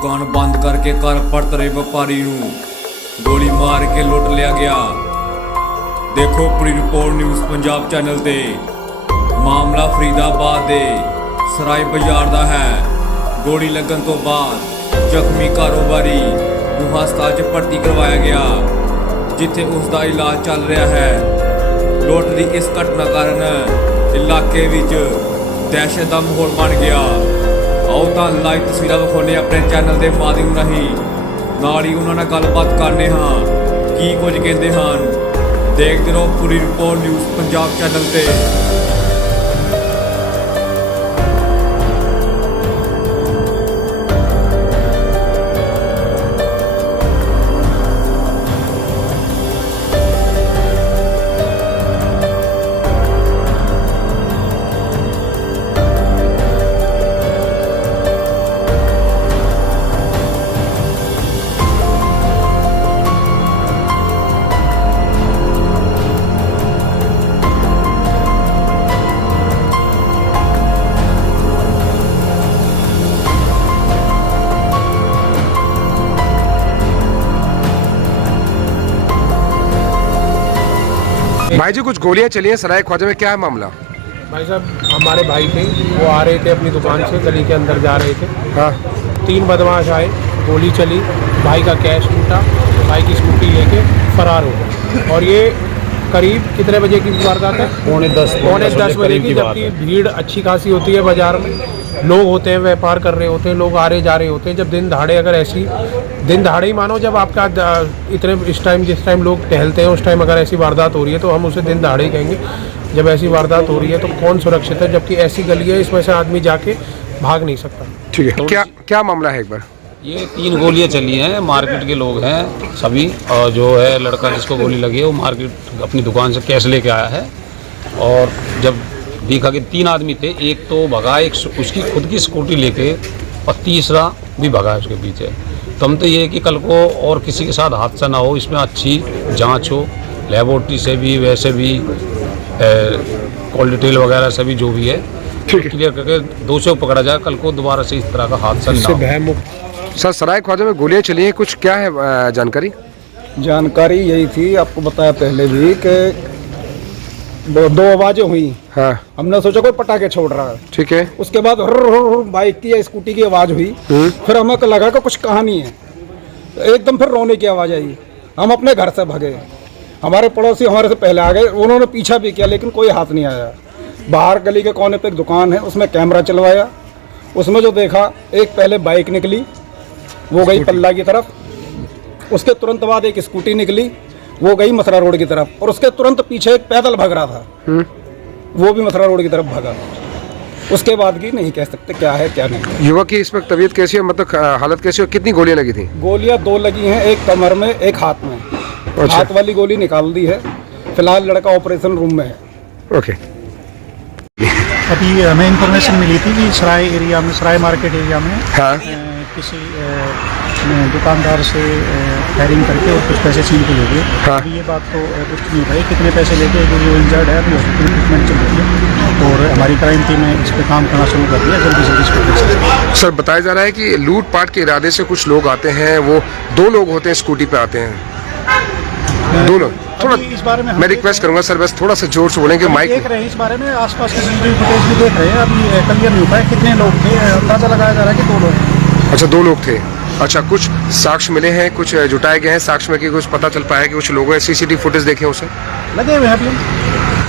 दुकान बंद करके घर परत रहे व्यापारी नूं गोली मार के लुट लिया गया। देखो पूरी रिपोर्ट न्यूज़ पंजाब चैनल ते। मामला फरीदाबाद दे सराय बाजार दा है। गोली लगन तो बाद जख्मी कारोबारी नूं हस्पताल च भर्ती करवाया गया, जिथे उसका इलाज चल रहा है। लुट की इस घटना कारण इलाके विच दहशत का माहौल बन गया। आओ तो लाइव तस्वीर विखाने अपने चैनल के माध्यम राही, नाल ही उन्होंने गलबात करने हाँ की कुछ कहते हैं। देखते रहो पूरी रिपोर्ट न्यूज़ पंजाब चैनल पे। भाई जी कुछ गोलियां चली हैं सराय ख्वाजा में, क्या है मामला? भाई साहब हमारे भाई थे, वो आ रहे थे अपनी दुकान से, गली के अंदर जा रहे थे। हाँ। 3 बदमाश आए, गोली चली, भाई का कैश टूटा, भाई की स्कूटी लेके फरार हो गए। और ये करीब कितने बजे की वारदात है? पौने 10 बजे की, जबकि भीड़ अच्छी खासी होती है बाजार में, लोग होते हैं, व्यापार कर रहे होते हैं, लोग आ रहे जा रहे होते हैं। जब दिन दहाड़े, अगर ऐसी दिन दहाड़े ही मानो, जब आपका इतने जिस टाइम लोग टहलते हैं उस टाइम अगर ऐसी वारदात हो रही है तो हम उसे दिन दहाड़े ही कहेंगे। जब ऐसी वारदात हो रही है तो कौन सुरक्षित है, जबकि ऐसी गली है इसमें से आदमी जाके भाग नहीं सकता। ठीक है, क्या मामला है एक बार? ये 3 गोलियां चली हैं, मार्केट के लोग हैं सभी, और जो है लड़का जिसको गोली लगी है वो मार्केट अपनी दुकान से कैश लेके आया है। और जब देखा कि 3 आदमी थे, एक तो भगा, एक उसकी खुद की स्कूटी लेके, और तीसरा भी भगा है उसके पीछे। तो हम तो ये है कि कल को और किसी के साथ हादसा ना हो, इसमें अच्छी जांच हो, लेबोरेटरी से भी, वैसे भी कॉल डिटेल वगैरह से भी, जो भी है क्लियर करके दोषियों को पकड़ा जाए, कल को दोबारा से इस तरह का हादसा ना हो। सर सराय ख्वाजा में गोलियां चली हैं, कुछ क्या है जानकारी? जानकारी यही थी, आपको बताया पहले भी कि 2 आवाजें हुई। हाँ। हमने सोचा कोई पटाखे छोड़ रहा है। ठीक है। उसके बाद बाइक की या स्कूटी की आवाज हुई। फिर हमें लगा कि कुछ कहानी है, एकदम फिर रोने की आवाज आई। हम अपने घर से भागे, हमारे पड़ोसी हमारे से पहले आ गए, उन्होंने पीछा भी किया लेकिन कोई हाथ नहीं आया। बाहर गली के कोने पे एक दुकान है, उसमें कैमरा चलवाया, उसमें जो देखा, एक पहले बाइक निकली, वो गई पल्ला की तरफ, उसके तुरंत बाद एक स्कूटी निकली, वो गई मथुरा रोड की तरफ, और उसके तुरंत पीछे एक पैदल भाग रहा था, वो भी मथुरा रोड की तरफ भागा। उसके बाद की नहीं कह सकते क्या है क्या नहीं। युवक की इस वक्त तबीयत कैसी है, मतलब हालत कैसी है? कितनी गोलियां लगी थी? गोलियां 2 लगी हैं, एक कमर में, एक हाथ में। अच्छा। हाथ वाली गोली निकाल दी है, फिलहाल लड़का ऑपरेशन रूम में है। ओके। अभी हमें इंफॉर्मेशन मिली थी कि सराय एरिया में, सराय मार्केट एरिया में, हाँ। किसी दुकानदार से फायरिंग करके और कुछ पैसे छीन के ले गए। हाँ। अभी ये बात तो कुछ नहीं भाई, कितने पैसे लेके, जो इंजर्ड है अभी हॉस्पिटल ट्रीटमेंट चल रही है, और हमारी क्राइम टीम ने इस पर काम करना शुरू कर दिया, जल्दी से इसको। सर बताया जा रहा है कि लूटपाट के इरादे से कुछ लोग आते हैं, वो 2 लोग होते हैं, स्कूटी पे आते हैं 2 लोग। थोड़ा इस बारे में मैं रिक्वेस्ट करूंगा सर, बस थोड़ा सा जोर से बोलेंगे, माइक देख रहे हैं इस बारे में, आसपास के सीसीटीवी फुटेज भी देख रहे हैं। अभी क्लियर नहीं हो पाया कितने लोग थे, अंदाजा लगाया जा रहा है कि 2 लोग। अच्छा 2 लोग थे। अच्छा, कुछ साक्ष्य मिले हैं, कुछ जुटाए गए हैं साक्ष्य में, कि कुछ पता चल पाया कि कुछ लोगों ने सीसीटीवी फुटेज देखे उसे? लगे हुए हैं अभी।